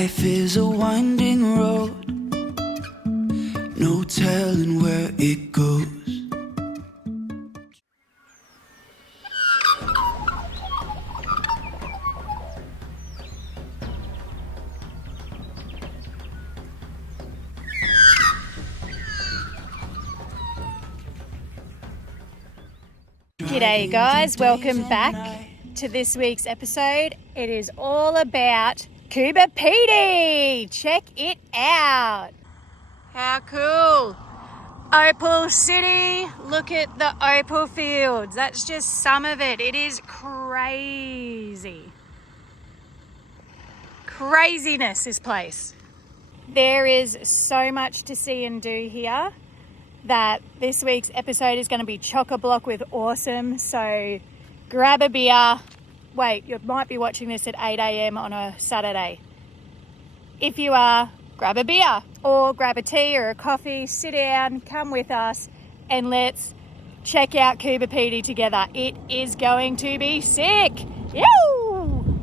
Life is a winding road, no telling where it goes. G'day guys, welcome back to this week's episode. It is all about Coober Pedy. Check it out. How cool. Opal City, look at the opal fields. That's just some of it. It is crazy. Craziness, this place. There is so much to see and do here that this week's episode is going to be chock-a-block with awesome. So grab a beer. Wait, you might be watching this at 8 a.m. on a Saturday. If you are, grab a beer or grab a tea or a coffee, sit down, come with us, and let's check out Coober Pedy together. It is going to be sick. Yoo!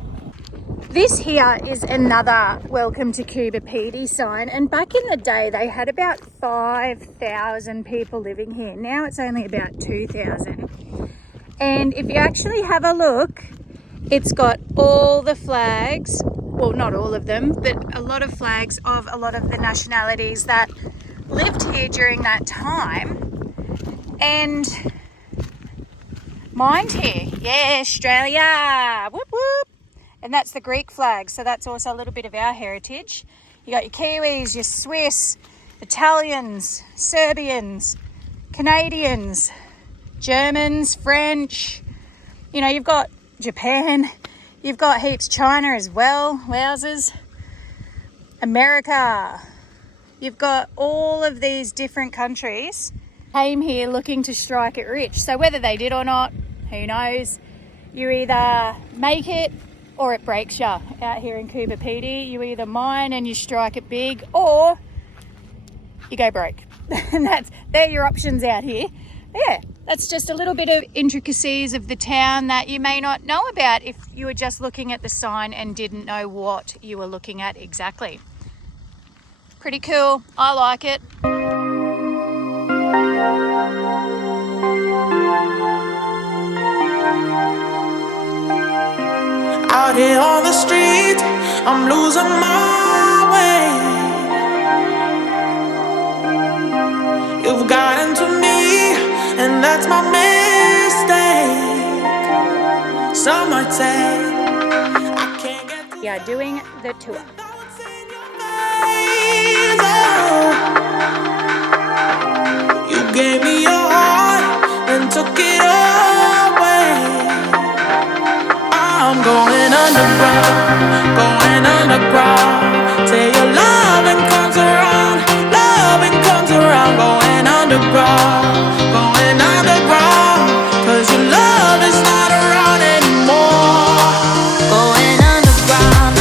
This here is another welcome to Coober Pedy sign, and back in the day they had about 5,000 people living here. Now it's only about 2,000. And if you actually have a look, it's got all the flags, well not all of them, but a lot of flags of a lot of the nationalities that lived here during that time. And mine's here, yeah, Australia, whoop whoop. And that's the Greek flag, so that's also a little bit of our heritage. You got your Kiwis, your Swiss, Italians, Serbians, Canadians, Germans, French. You know, you've got Japan, you've got heaps China as well, wowzers. America. You've got all of these different countries came here looking to strike it rich. So whether they did or not, who knows? You either make it or it breaks you out here in Coober Pedy. You either mine and you strike it big, or you go broke. And they're your options out here. Yeah, that's just a little bit of intricacies of the town that you may not know about if you were just looking at the sign and didn't know what you were looking at exactly. Pretty cool. I like it. Out here on the street, I'm losing my way. You've gotten to me, and that's my mistake. Some might say I can't get to We are doing the tour. what's in your face. Oh, you gave me your heart and took it away. I'm going underground, going underground. Say your loving comes around, going underground, 'cause your love is not around anymore. Going underground,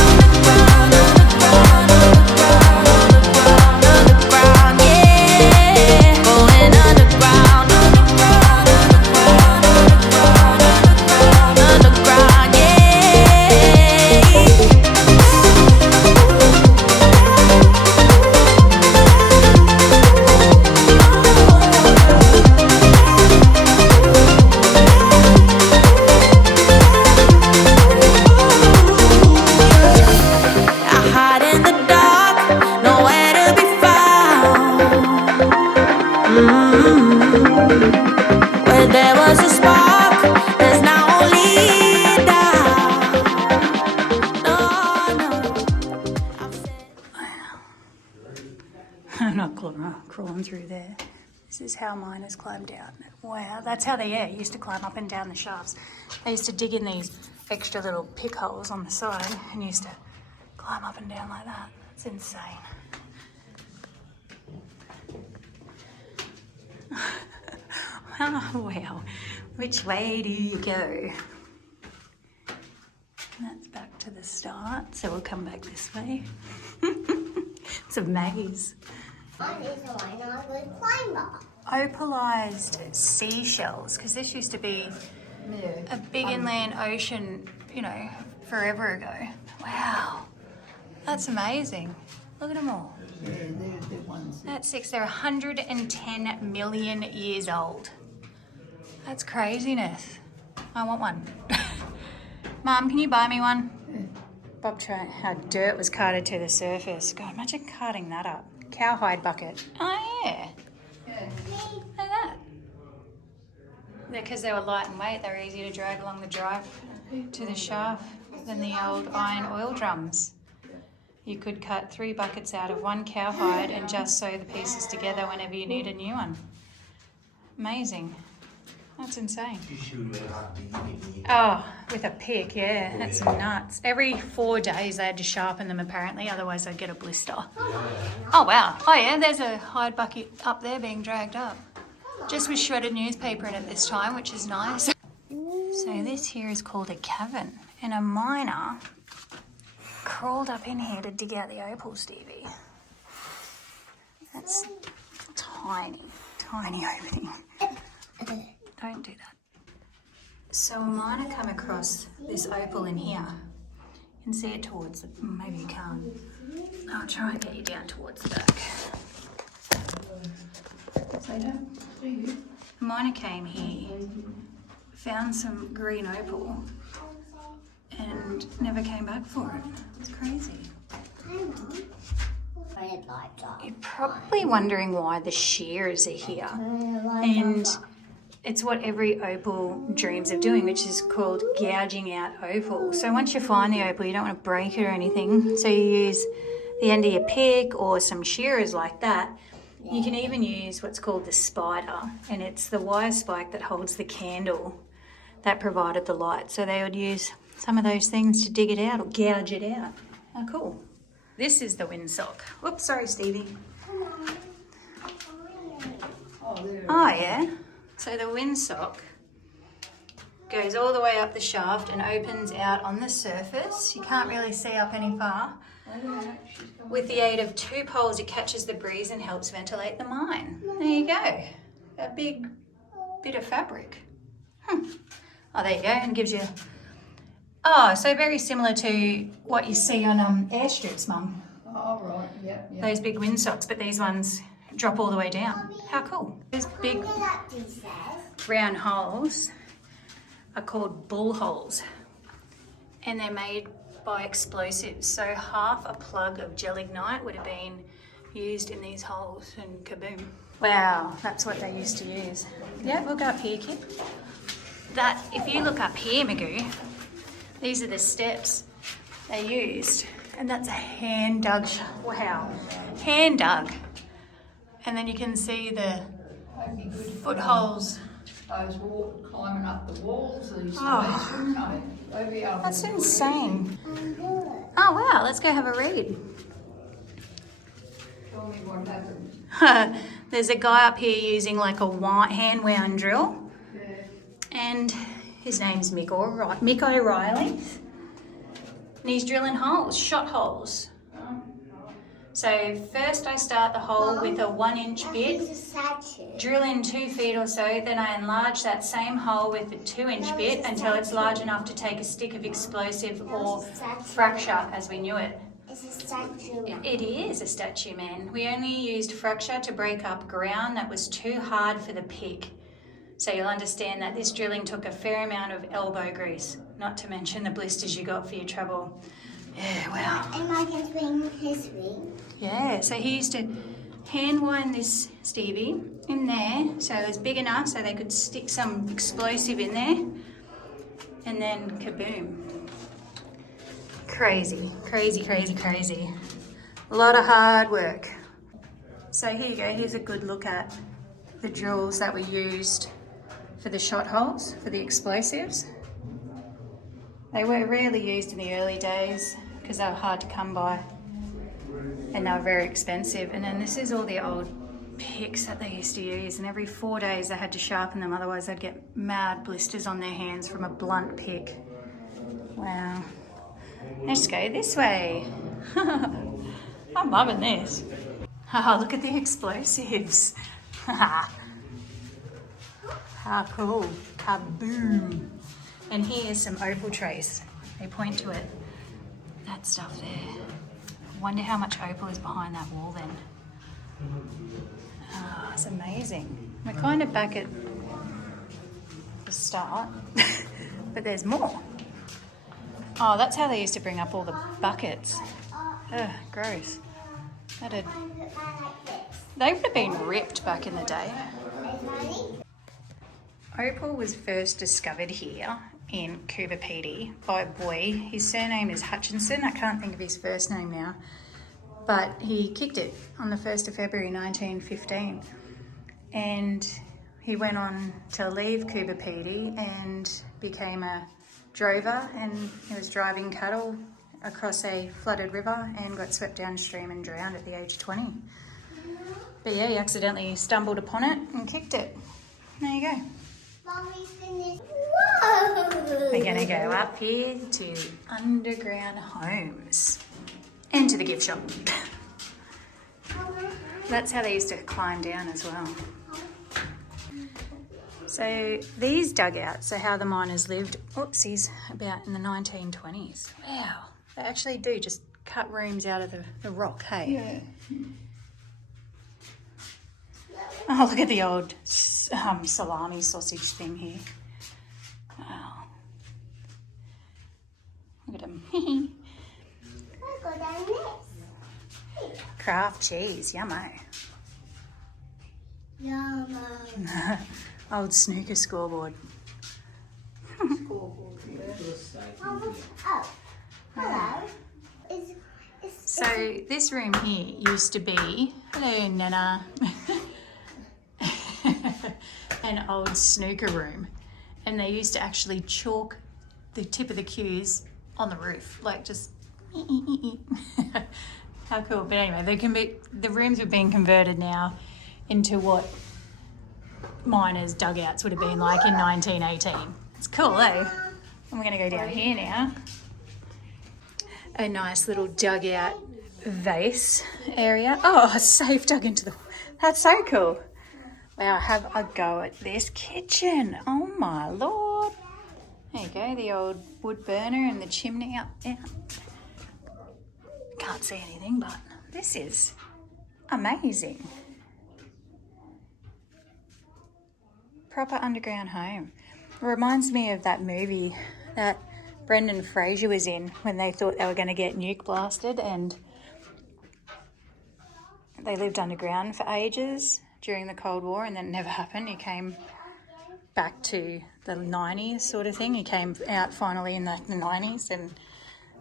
underground, yeah. Going underground, underground, yeah. Where there was a spark, there's now only doubt. No. I'm not crawling through there. This is how miners climbed out. Wow, that's how they used to climb up and down the shafts. They used to dig in these extra little pick holes on the side and used to climb up and down like that. It's insane. Oh, wow. Which way do you go? That's back to the start, so we'll come back this way. It's a maze. One is a one-eyed climber. Opalized seashells, because this used to be a big inland ocean, you know, forever ago. Wow. That's amazing. Look at them all. Yeah, they're the ones. That's 6. They're 110 million years old. That's craziness. I want one. Mum, can you buy me one? Bob tried how dirt was carted to the surface. God, imagine carting that up. Cowhide bucket. Oh, yeah. Look at that. Because they were light and weight, they were easier to drag along the drive to the shaft than the old iron oil drums. You could cut 3 buckets out of 1 cowhide and just sew the pieces together whenever you need a new one. Amazing. That's insane. Oh, with a pick, yeah. That's nuts. Every 4 days they had to sharpen them apparently, otherwise they'd get a blister. Oh, wow. Oh, yeah, there's a hide bucket up there being dragged up. Just with shredded newspaper in it this time, which is nice. So this here is called a cavern, and a miner crawled up in here to dig out the opal, Stevie. That's tiny, tiny opening. Don't do that. So a miner come across this opal in here. You can see it towards the, maybe you can't. I'll try and get you down towards the back. So the miner came here, found some green opal and never came back for it. It's crazy. You're probably wondering why the shears are here. And it's what every opal dreams of doing, which is called gouging out opal. So once you find the opal, you don't want to break it or anything. So you use the end of your pick or some shearers like that. You can even use what's called the spider, and it's the wire spike that holds the candle that provided the light. So they would use some of those things to dig it out or gouge it out. How cool. This is the windsock. Whoops, sorry, Stevie. Oh, yeah. So the windsock goes all the way up the shaft and opens out on the surface. You can't really see up any far. With the aid of 2 poles, it catches the breeze and helps ventilate the mine. There you go. A big bit of fabric. Oh, there you go. And gives you... Oh, so very similar to what you see on airstrips, Mum. Oh, right, yep. Those big windsocks, but these ones drop all the way down. How cool. Those big round holes are called bull holes, and they're made by explosives. So half a plug of gelignite would have been used in these holes, and kaboom. Wow, that's what they used to use. Yeah, we'll go up here, kid. That, if you look up here, Magoo, these are the steps they used, and that's a hand dug. Wow, hand dug. And then you can see the footholes. Those climbing up the walls these days, wouldn't they? They'd be able That's to do insane. Oh wow, let's go have a read. Tell me what happened. There's a guy up here using like a hand wound drill, and his name's Mick O'Reilly, and he's drilling holes, shot holes. So first I start the hole with a 1-inch bit, drill in 2 feet or so, then I enlarge that same hole with a 2-inch bit until it's large enough to take a stick of explosive or fracture as we knew it. It's a statue. It is a statue, man. We only used fracture to break up ground that was too hard for the pick. So you'll understand that this drilling took a fair amount of elbow grease, not to mention the blisters you got for your trouble. Yeah, wow. And I can swing his ring. Yeah, so he used to hand wind this, Stevie, in there, so it was big enough so they could stick some explosive in there, and then kaboom. Crazy, crazy, crazy, crazy. A lot of hard work. So here you go, here's a good look at the drills that were used for the shot holes, for the explosives. They were rarely used in the early days because they were hard to come by and they were very expensive. And then this is all the old picks that they used to use, and every 4 days they had to sharpen them, otherwise they'd get mad blisters on their hands from a blunt pick. Wow. Let's go this way. I'm loving this. Oh, look at the explosives. How cool. Kaboom. And here's some opal trace. They point to it. That stuff there. Wonder how much opal is behind that wall then. Ah, it's amazing. We're kind of back at the start, but there's more. Oh, that's how they used to bring up all the buckets. Ugh, gross. They would have been ripped back in the day. Opal was first discovered here in Coober Pedy by a boy. His surname is Hutchinson. I can't think of his first name now. But he kicked it on the 1st of February 1915. And he went on to leave Coober Pedy and became a drover, and he was driving cattle across a flooded river and got swept downstream and drowned at the age of 20. But yeah, he accidentally stumbled upon it and kicked it. There you go. Whoa! We're going to go up here to underground homes and to the gift shop. That's how they used to climb down as well. So these dugouts are how the miners lived, oopsies, about in the 1920s. Wow, they actually do just cut rooms out of the rock, hey? Yeah. Oh, look at the old salami sausage thing here. Wow. Look at them. Craft cheese, yummo. Yummo. Old snooker scoreboard. Oh, hello. So this room here used to be, hello Nana, an old snooker room, and they used to actually chalk the tip of the cues on the roof, like just how cool. But anyway, the rooms are being converted now into what miners' dugouts would have been like in 1918. It's cool, eh? And we're going to go down here now. A nice little dugout vase area. Oh, a safe dug into the... That's so cool. Wow, have a go at this kitchen. Oh my lord. There you go, the old wood burner and the chimney up there. Can't see anything, but this is amazing. Proper underground home. It reminds me of that movie that Brendan Fraser was in when they thought they were going to get nuke blasted, and they lived underground for ages during the Cold War, and then it never happened. He came back to the 90s sort of thing. He came out finally in the 90s, and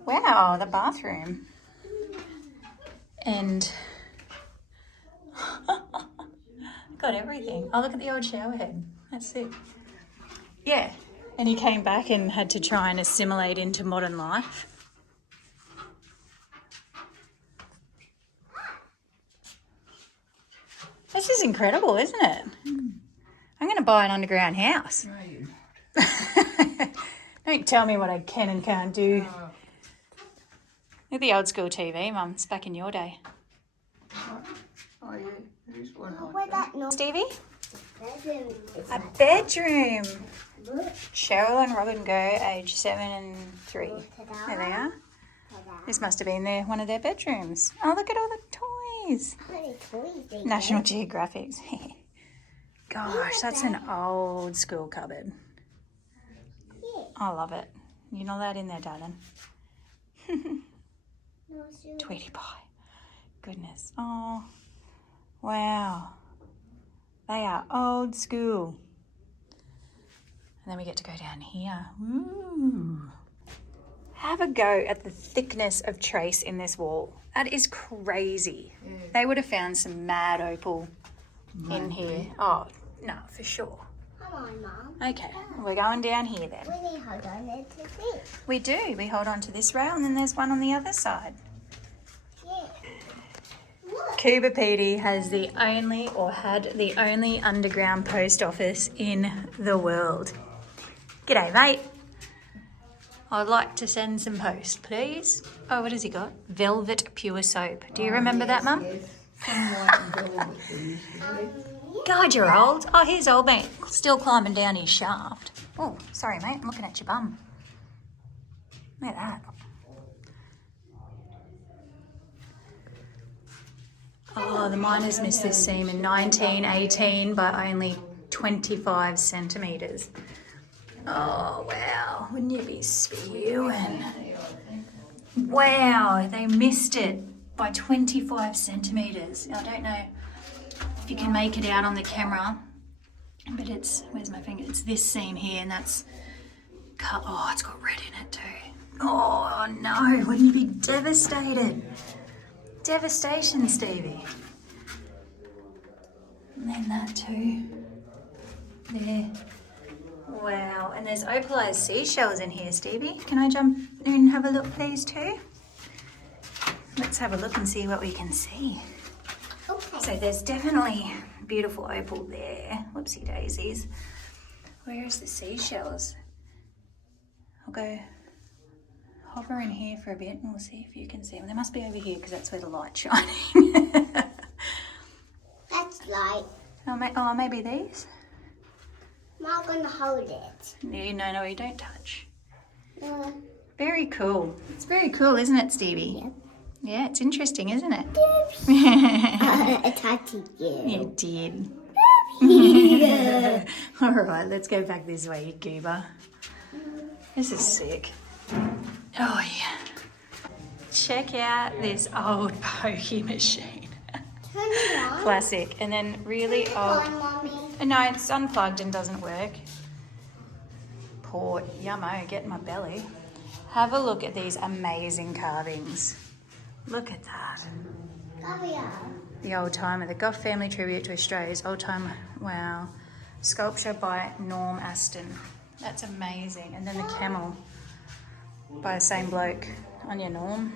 wow, the bathroom. And got everything. Oh, look at the old shower head. That's it. Yeah. And he came back and had to try and assimilate into modern life. This is incredible, isn't it? I'm going to buy an underground house. Don't tell me what I can and can't do. Look at the old school TV, Mum. It's back in your day. Oh, yeah. There's one Where'd that noise? Stevie? Bedroom. A bedroom. Cheryl and Robin go, age 7 and 3. There they are. This must have been one of their bedrooms. Oh, look at all the toys. How many toys they National Geographics. Gosh, that's an old school cupboard. Yeah. I love it. You're not allowed in there, darling. No, sure. Tweety pie. Goodness. Oh, wow. They are old school. And then we get to go down here. Ooh. Have a go at the thickness of trace in this wall. That is crazy. Yeah. They would have found some mad opal in here. Oh, no, for sure. Come on, Mum. Okay, we're going down here then. We need to hold on to this. We do. We hold on to this rail, and then there's one on the other side. Yeah. Look. Coober Pedy has the only, or had the only, underground post office in the world. G'day, mate. I'd like to send some post, please. Oh, what has he got? Velvet Pure Soap. Do you remember that, Mum? Yes. Somewhat velvet they used to be. God, you're old. Oh, here's old mate, still climbing down his shaft. Oh, sorry, mate. I'm looking at your bum. Look at that. Oh, the miners missed this seam in 1918 by only 25 centimetres. Oh, wow. Wouldn't you be spewing? Wow, they missed it by 25 centimetres. I don't know if you can make it out on the camera, but it's, where's my finger? It's this seam here, and that's cut. Oh, it's got red in it too. Oh no, wouldn't you be devastated? Devastation, Stevie. And then that too. There. Wow, and there's opalized seashells in here, Stevie. Can I jump in and have a look, please, too? Let's have a look and see what we can see. Okay. So there's definitely beautiful opal there. Whoopsie daisies. Where is the seashells? I'll go hover in here for a bit and we'll see if you can see them. They must be over here because that's where the light's shining. That's light. Oh, maybe these? I'm not gonna hold it. No, you don't touch. Uh, Very cool. It's very cool, isn't it, Stevie? Yeah. Yeah, it's interesting, isn't it? I touched you. You did. All right, let's go back this way, you goober. This is sick. Oh, yeah. Check out this old pokey machine. Turn it on. Classic. And then really old... Come on, Mommy. No, it's unplugged and doesn't work. Poor yummo, get in my belly. Have a look at these amazing carvings. Look at that. Caviar. The old timer, the Gough family tribute to Australia's old time, wow. Sculpture by Norm Aston. That's amazing. And then the camel by the same bloke. On your Norm.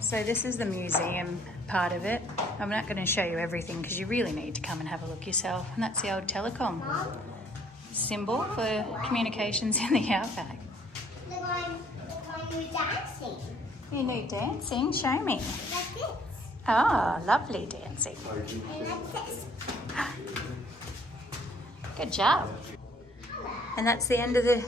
So this is the museum part of it. I'm not going to show you everything because you really need to come and have a look yourself. And that's the old telecom symbol for communications in the outback. Look, I'm dancing. You need dancing? Show me. Like this. Oh, lovely dancing. And like this. Good job. And that's the end of the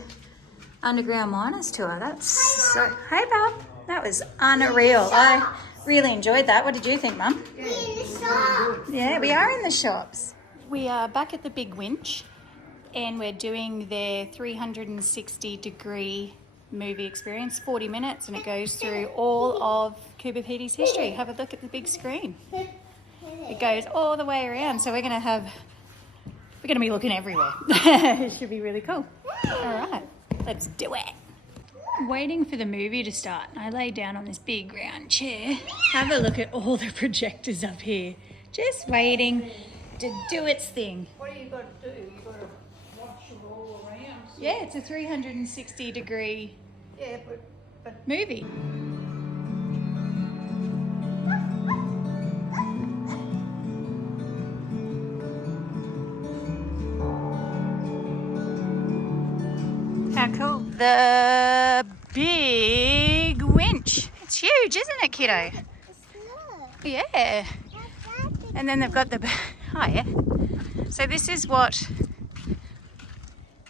underground miners tour. That's so... Hey, Bob. That was unreal. I really enjoyed that. What did you think, Mum? We're in the shop. Yeah, we are in the shops. We are back at the big winch and we're doing their 360-degree movie experience, 40 minutes, and it goes through all of Coober Pedy's history. Have a look at the big screen. It goes all the way around, so we're going to be looking everywhere. It should be really cool. All right, let's do it. Waiting for the movie to start, I lay down on this big round chair. Have a look at all the projectors up here. Just waiting to do its thing. What do you got to do? You got to watch it all around. Yeah, it's a 360-degree Yeah, but movie. How cool. The big winch. It's huge, isn't it, kiddo? Yeah. And then they've got the... Oh, yeah. So this is what...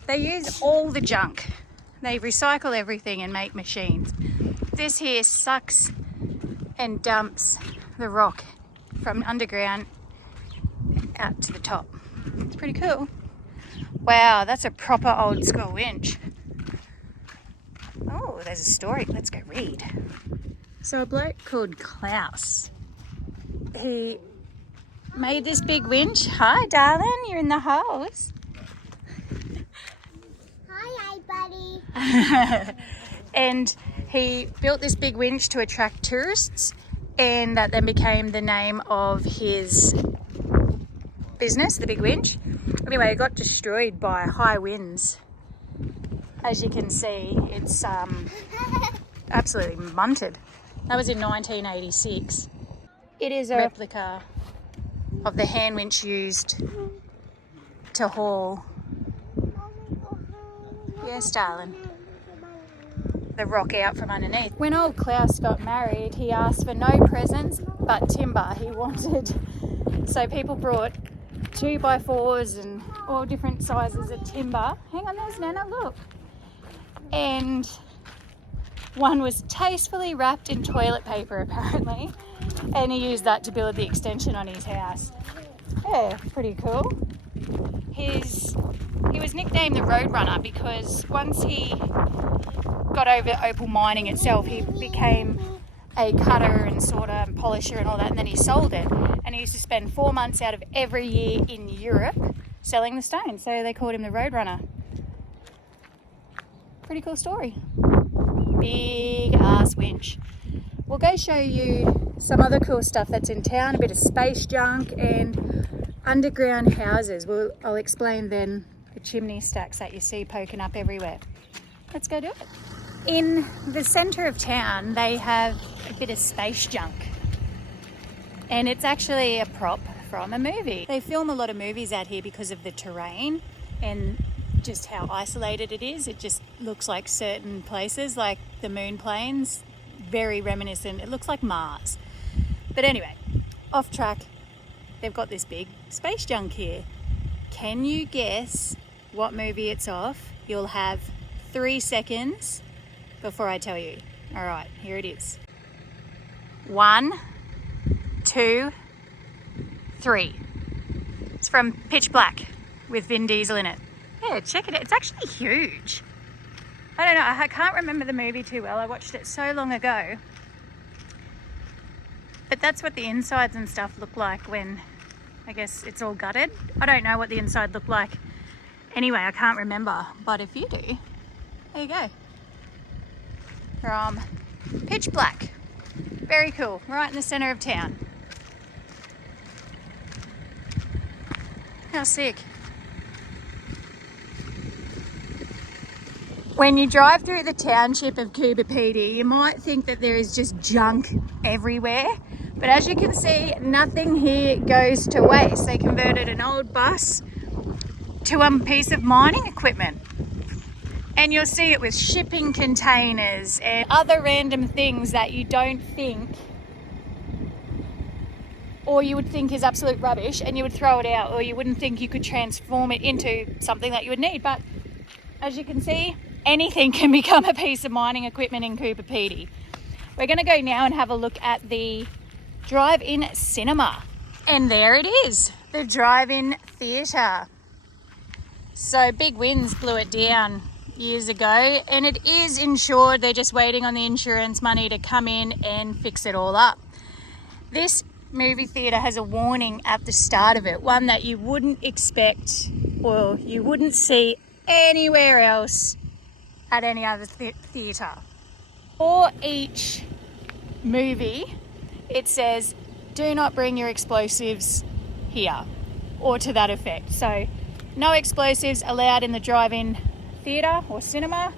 They use all the junk. They recycle everything and make machines. This here sucks and dumps the rock from underground out to the top. It's pretty cool. Wow, that's a proper old school winch. Oh, there's a story. Let's go read. So a bloke called Klaus, he made this big winch. Hi, darling, you're in the house. Hi, buddy. And he built this big winch to attract tourists, and that then became the name of his business, the big winch. Anyway, it got destroyed by high winds. As you can see, it's absolutely munted. That was in 1986. It is a replica of the hand winch used to haul, yes, darling, the rock out from underneath. When old Klaus got married, he asked for no presents but timber. He wanted, so people brought 2x4s and all different sizes of timber. Hang on, there's Nana, look. And one was tastefully wrapped in toilet paper, apparently. And he used that to build the extension on his house. Yeah, pretty cool. He was nicknamed the Roadrunner because once he got over opal mining itself, he became a cutter and sorter and polisher and all that, and then he sold it. And he used to spend 4 months out of every year in Europe selling the stone, so they called him the Roadrunner. Pretty cool story. Big ass winch. We'll go show you some other cool stuff that's in town, a bit of space junk and underground houses. I'll explain then the chimney stacks that you see poking up everywhere. Let's go do it. In the centre of town, they have a bit of space junk. And it's actually a prop from a movie. They film a lot of movies out here because of the terrain and just how isolated it is. It just looks like certain places, like the moon plains, very reminiscent. It looks like Mars. But anyway, off track, they've got this big space junk here. Can you guess what movie it's off? You'll have 3 seconds before I tell you. All right, here it is. 1, 2, 3. It's from Pitch Black with Vin Diesel in it. Yeah, check it out. It's actually huge. I don't know, I can't remember the movie too well. I watched it so long ago. But that's what the insides and stuff look like when, I guess, it's all gutted. I don't know what the inside looked like. Anyway, I can't remember. But if you do, there you go. From Pitch Black. Very cool. Right in the centre of town. How sick. When you drive through the township of Coober Pedy, you might think that there is just junk everywhere. But as you can see, nothing here goes to waste. They converted an old bus to a piece of mining equipment. And you'll see it with shipping containers and other random things that you don't think, or you would think is absolute rubbish, and you would throw it out, or you wouldn't think you could transform it into something that you would need. But as you can see, anything can become a piece of mining equipment in Coober Pedy. We're going to go now and have a look at the drive-in cinema. And there it is, the drive-in theatre. So Big Winds blew it down years ago, and it is insured. They're just waiting on the insurance money to come in and fix it all up. This movie theatre has a warning at the start of it, one that you wouldn't expect or you wouldn't see anywhere else at any other theatre. For each movie, it says, do not bring your explosives here, or to that effect. So no explosives allowed in the drive-in theatre or cinema.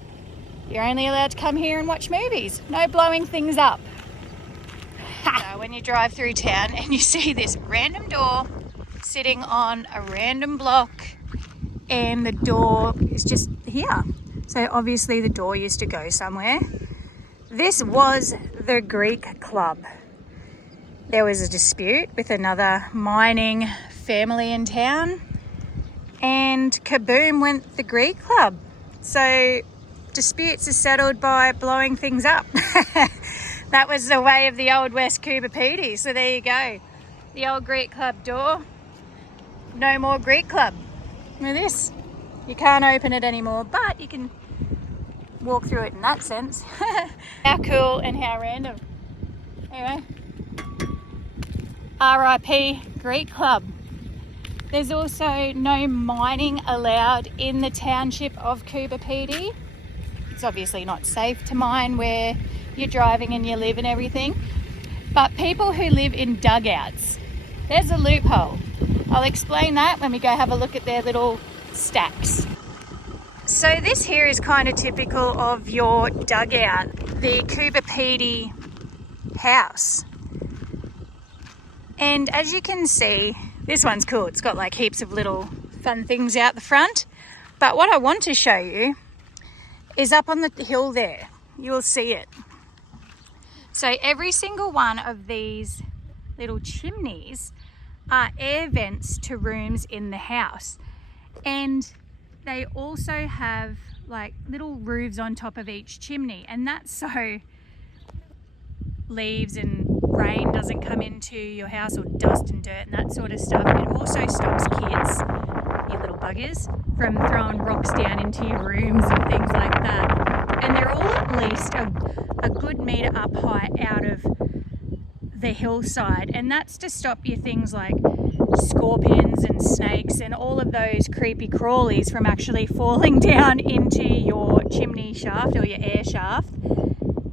You're only allowed to come here and watch movies. No blowing things up. So when you drive through town and you see this random door sitting on a random block and the door is just here. So obviously the door used to go somewhere. This was the Greek Club. There was a dispute with another mining family in town, and kaboom went the Greek Club. So disputes are settled by blowing things up. That was the way of the old West Coober Pedy. So there you go. The old Greek Club door. No more Greek Club. Look at this. You can't open it anymore, but you can walk through it in that sense. How cool and how random. Anyway, RIP Greek Club. There's also no mining allowed in the township of Coober Pedy. It's obviously not safe to mine where you're driving and you live and everything. But people who live in dugouts, there's a loophole. I'll explain that when we go have a look at their little stacks. So this here is kind of typical of your dugout, the Coober Pedy house. And as you can see, this one's cool. It's got like heaps of little fun things out the front. But what I want to show you is up on the hill there. You'll see it. So every single one of these little chimneys are air vents to rooms in the house. And they also have like little roofs on top of each chimney. And that's so leaves and rain doesn't come into your house, or dust and dirt and that sort of stuff. It also stops kids, you little buggers, from throwing rocks down into your rooms and things like that. And they're all at least a good metre up high out of the hillside, and that's to stop you things like scorpions and snakes and all of those creepy crawlies from actually falling down into your chimney shaft or your air shaft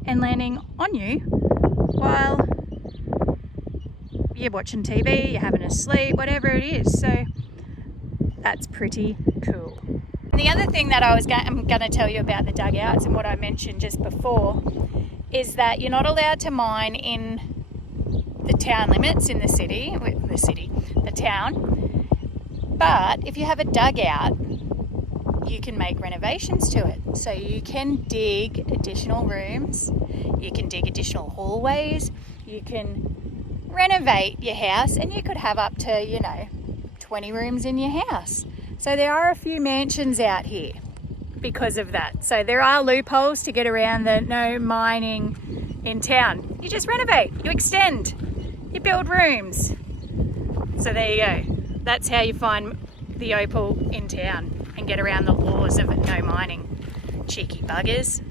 and landing on you while you're watching TV, you're having a sleep, whatever it is. So that's pretty cool. And the other thing that I'm going to tell you about the dugouts and what I mentioned just before is that you're not allowed to mine in the town limits in the town. But if you have a dugout, you can make renovations to it. So you can dig additional rooms, you can dig additional hallways, you can renovate your house, and you could have up to, 20 rooms in your house. So there are a few mansions out here because of that. So there are loopholes to get around the no mining in town. You just renovate, you extend, you build rooms. So there you go. That's how you find the opal in town and get around the laws of no mining. Cheeky buggers.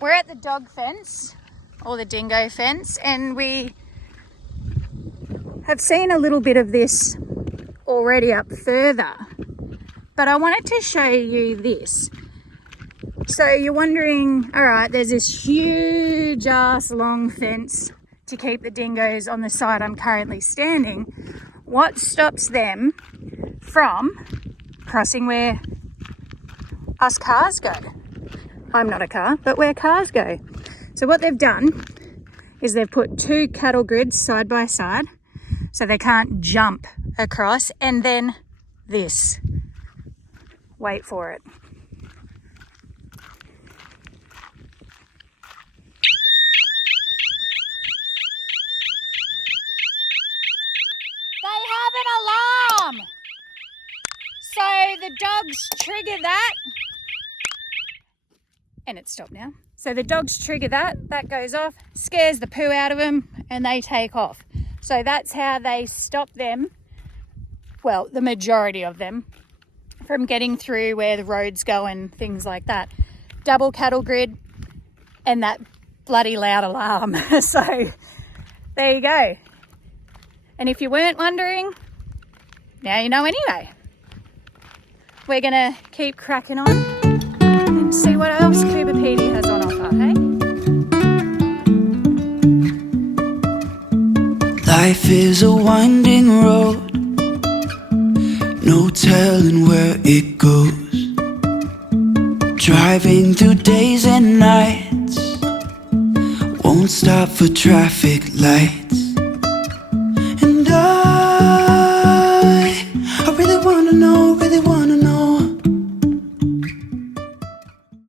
We're at the dog fence, or the dingo fence, and we have seen a little bit of this already up further. But I wanted to show you this. So you're wondering, all right, there's this huge ass long fence to keep the dingoes on the side I'm currently standing. What stops them from crossing where us cars go? I'm not a car, but where cars go. So what they've done is they've put 2 cattle grids side by side so they can't jump across, and then this. Wait for it. They have an alarm. So the dogs trigger that. And it's stopped now. So the dogs trigger that goes off, scares the poo out of them, and they take off. So that's how they stop them, well, the majority of them, from getting through where the roads go and things like that. Double cattle grid and that bloody loud alarm. So there you go. And if you weren't wondering, now you know anyway. We're going to keep cracking on and see what else Coober Pedy has on offer, hey? Life is a winding road, no telling where it goes. Driving through days and nights, won't stop for traffic lights.